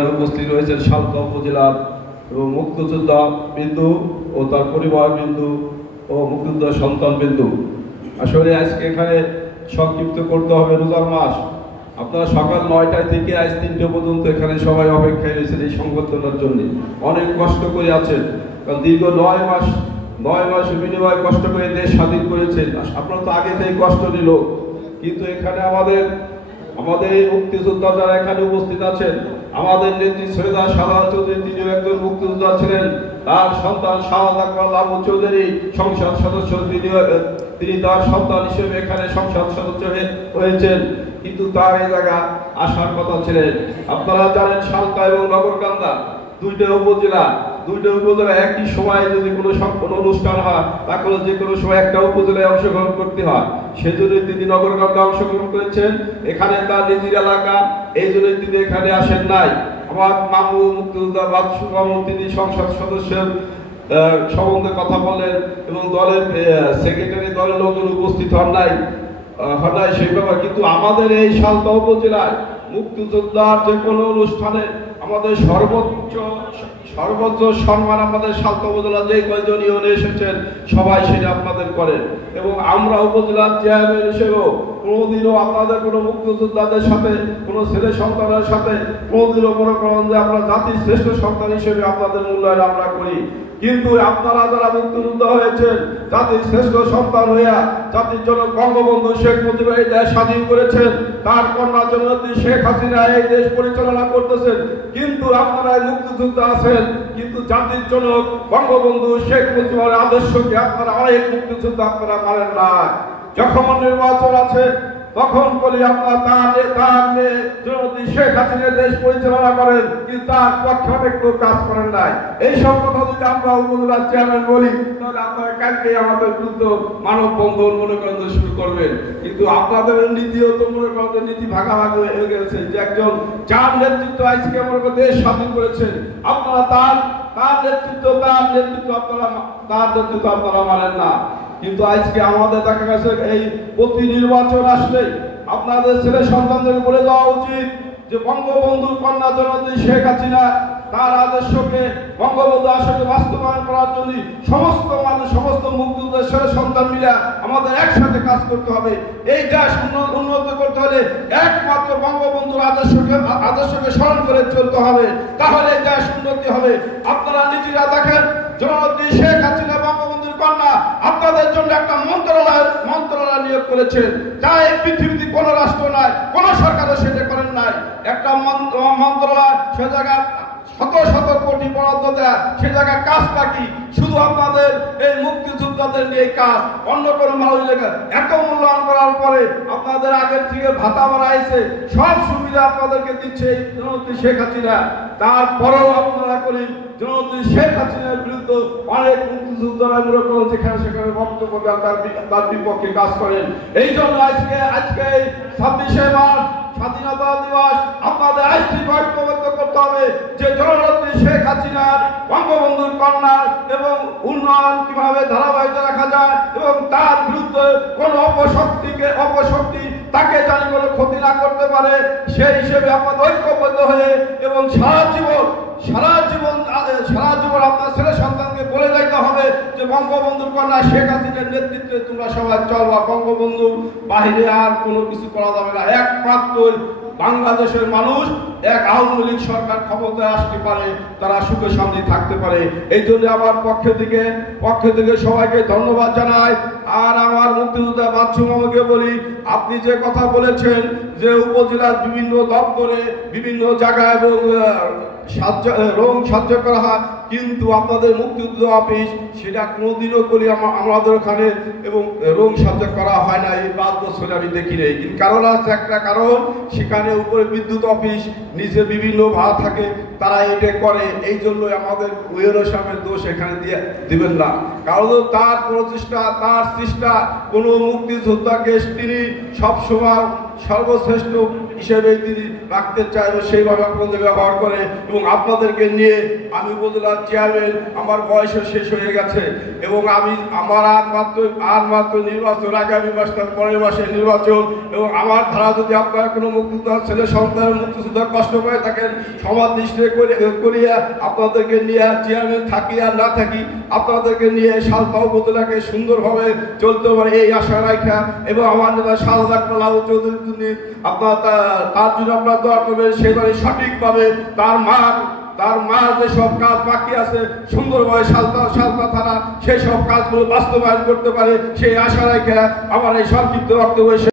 উপস্থিত রয়েছেন সালকা উপজেলার এবং মুক্তিযোদ্ধা বিন্দু ও তার পরিবার বিন্দু ও মুক্তিযোদ্ধা সন্তান বিন্দু। আসলে আজকে এখানে সংক্ষিপ্ত করতে হবে রোজার মাস। আপনারা সকাল 9টায় থেকে আজ 3টে পর্যন্ত এখানে সবাই অপেক্ষায় রয়েছেন এই সংবর্ধনার জন্য। অনেক কষ্ট করে আছেন, কারণ দীর্ঘ 9 মাস বিনিময়ে কষ্ট করে দেশ স্বাধীন করেছেন। আপনারা তো আগে থেকে কষ্ট নিল, কিন্তু এখানে আমাদের এই মুক্তিযোদ্ধা যারা এখানে উপস্থিত আছেন, আমাদের নেত্রী সৈয়দা শাহজাহান চৌধুরী তিনিও একজন মুক্তিযোদ্ধা ছিলেন। তার সন্তান শাহাদ আকবর লাবু চৌধুরী সংসদ সদস্য, তিনি তার সন্তান হিসেবে এখানে সংসদ সদস্য হয়েছেন, কিন্তু তার এই জায়গা আসার কথা ছিলেন। আপনারা জানেন সালকা এবং নগরকান্দা দুইটা উপজেলা একই সময়ে যদি কোনো অনুষ্ঠান হয়, তাহলে যে কোনো সময় একটা উপজেলায় অংশগ্রহণ করতে হয়। সেজন্যই তিনি নগরকান্দা অংশগ্রহণ করেছেন, এখানে তার নিজের এলাকা, এই জন্যই তিনি এখানে আসেন নাই। আমার মামু মুক্তিযোদ্ধা বাদশু মামু তিনি সংসদ সদস্যের সম্বন্ধে কথা বলেন এবং দলের সেক্রেটারি দলের লোকজন উপস্থিত হন নাই সেই ব্যাপার। কিন্তু আমাদের এই সালকা উপজেলায় মুক্তিযোদ্ধার যে কোনো অনুষ্ঠানে আমাদের সর্বোচ্চ সম্মান আমাদের সালকা উপজেলা যে কয়জন ইউনি এসেছেন সবাই সেটা আপনাদের করেন। এবং আমরা উপজেলার চেয়ারম্যান হিসেবেও কোনোদিনও আপনাদের কোনো মুক্তিযোদ্ধাদের সাথে, কোনো ছেলে সন্তানের সাথে কোনোদিনও মনে করেন যে আমরা জাতির শ্রেষ্ঠ সন্তান হিসেবে আপনাদের মূল্যায়ন আমরা করি। কিন্তু আপনারা যারা মুক্তিযোদ্ধা হয়েছেন, জাতির শ্রেষ্ঠ সন্তান হইয়া জাতির জনক বঙ্গবন্ধু শেখ মুজিবুর এই দেশ স্বাধীন করেছেন, তার কন্যা জননেত্রী শেখ হাসিনা এই দেশ পরিচালনা করতেছেন, কিন্তু আপনারা মুক্তিযোদ্ধা আছেন, কিন্তু জাতির জনক বঙ্গবন্ধু শেখ মুজিবুরের আদর্শকে আপনারা অনেক মুক্তিযোদ্ধা আপনারা মানেন না। যখন নির্বাচন আছে তখন বলি আপনার তার মেয়ে জননেত্রী শেখ হাসিনা দেশ পরিচালনা করেন, কিন্তু তার পক্ষে একটু কাজ করেন নাই। এইসব কথা যদি আমরা উপজেলার চেয়ারম্যান বলি, তাহলে আপনারা কালকে আমাদের বিরুদ্ধে মানববন্ধন মনে করেন শুরু করবেন। কিন্তু আপনাদের নীতিও তো মনে করেন নীতি ভাগাভাগি হয়ে গেছে, যে একজন যার নেতৃত্ব আজকে মনে করেন দেশ স্বাধীন করেছেন, আপনারা তার নেতৃত্ব আপনারা মানেন না। কিন্তু আজকে আমাদের দেখা গেছে এই প্রতি নির্বাচন আসলে আপনাদের ছেলে সন্তানদের বলে দেওয়া উচিত যে বঙ্গবন্ধুর কন্যা জননেত্রী শেখ হাসিনা তার আদর্শকে বঙ্গবন্ধু আসলে বাস্তবায়ন করার জন্য সমস্ত মানুষ, সমস্ত মুক্তিযোদ্ধার ছেলে সন্তান মিলে আমাদের একসাথে কাজ করতে হবে। এই দেশ উন্নত করতে হলে একমাত্র বঙ্গবন্ধুর আদর্শকে স্মরণ করে চলতে হবে, তাহলে এই দেশ উন্নতি হবে। আপনারা নিজেরা দেখেন, জননেত্রী শেখ হাসিনা বঙ্গবন্ধুর কন্যা আপনাদের জন্য একটা মন্ত্রণালয় নিয়োগ করেছেন, যা এই পৃথিবীতে কোনো রাষ্ট্র নাই, কোনো সরকারও সেটা করেন নাই। একটা মন্ত্রণালয়, সে জায়গায় শত কোটি বরাদ্দ দেয়া, সে জায়গায় কাজটা কি? শুধু আপনাদের এই মুক্তিযোদ্ধাদের নিয়ে কাজ, অন্য কোনো মানুষ এত মূল্যায়ন করার পরে আপনাদের আগের থেকে ভাতা বাড়াইছে, সব সুবিধা আপনাদেরকে দিচ্ছে জননেত্রী শেখ হাসিনা। তারপরেও আপনারা করি জননেত্রী শেখ হাসিনার বিরুদ্ধে অনেক মুক্তিযোদ্ধারা মনে করেন যেখানে সেখানে বক্তব্য দেন, তার বিপক্ষে কাজ করেন। এই জন্য আজকে 26শে মার্চ স্বাধীনতা দিবস আপনাদের আইনটি ঐক্যবদ্ধ করতে হবে যে জননেত্রী শেখ হাসিনার বঙ্গবন্ধুর কন্যা এবং উন্নয়ন কিভাবে ধারাবাহিকতা রাখা যায় এবং তার বিরুদ্ধে কোনো অপশক্তি তাকে জানি কোনো ক্ষতি না করতে পারে, সেই হিসেবে আপনাদের ঐক্যবদ্ধ হয়ে এবং সারা জীবন আপনার ছেলে সন্তানকে বলে যাইতে হবে যে বঙ্গবন্ধুর কন্যা শেখ হাসিনার নেতৃত্বে তোমরা সবাই চলবা, বঙ্গবন্ধুর বাহিরে আর কোনো কিছু করা যাবে না। একমাত্র বাংলাদেশের মানুষ এক আওয়ামী লীগ সরকার ক্ষমতায় আসতে পারে, তারা সুখে শান্তি থাকতে পারে। এই জন্য আমার পক্ষ থেকে সবাইকে ধন্যবাদ জানাই। আর আমার মুক্তিযোদ্ধা বাদশু মামাকে বলি, আপনি যে কথা বলেছেন যে উপজেলার বিভিন্ন দপ্তরে বিভিন্ন জায়গায় এবং রং সাহায্য করা হয়, কিন্তু আপনাদের মুক্তিযুদ্ধ অফিস সেটা কোনোদিনও করি আমাদের ওখানে এবং রং সাহায্য করা হয় না। এই 5 বছরে আমি দেখি নেই। কিন্তু কারণ আছে, একটা কারণ সেখানে উপরে বিদ্যুৎ অফিস নিচে বিভিন্ন ভাড়া থাকে, তারা এটা করে। এই জন্য আমাদের ওয়েরো সাহেবের দোষ এখানে দিবেন না, কারণ তার প্রচেষ্টা, তার চেষ্টা, কোনো মুক্তিযোদ্ধাকে তিনি সবসময় সর্বশ্রেষ্ঠ হিসেবে তিনি রাখতে চাই এবং সেইভাবে আপনাদের ব্যবহার করে এবং আপনাদেরকে নিয়ে আমি উপজেলার চেয়ারম্যান, আমার বয়সও শেষ হয়ে গেছে এবং আমার আর মাত্র নির্বাচন, আগামী মাসটার পরের মাসে নির্বাচন, এবং আমার ধারা যদি আপনারা কোনো মুক্তিযোদ্ধার ছেলে সন্তানের মুক্তিযোদ্ধার কষ্ট করে থাকেন, সমাজ দৃষ্টি করিয়া আপনাদেরকে নিয়ে চেয়ারম্যান থাকি আর না থাকি আপনাদেরকে নিয়ে সালতা উপজেলাকে সুন্দরভাবে চলতে পারে এই আশা রাখা, এবং আমার নেতা শাহজাদ লাউ চৌধুরী আপনার তার জন্য আপনার দোয়া করবেন, সেভাবে সঠিকভাবে তার মার যেসব কাজ বাকি আছে সুন্দরভাবে সালতা থানা সেই সব কাজগুলো বাস্তবায়ন করতে পারে সেই আশা রাখা আমার এই সংক্ষিপ্ত বক্তব্য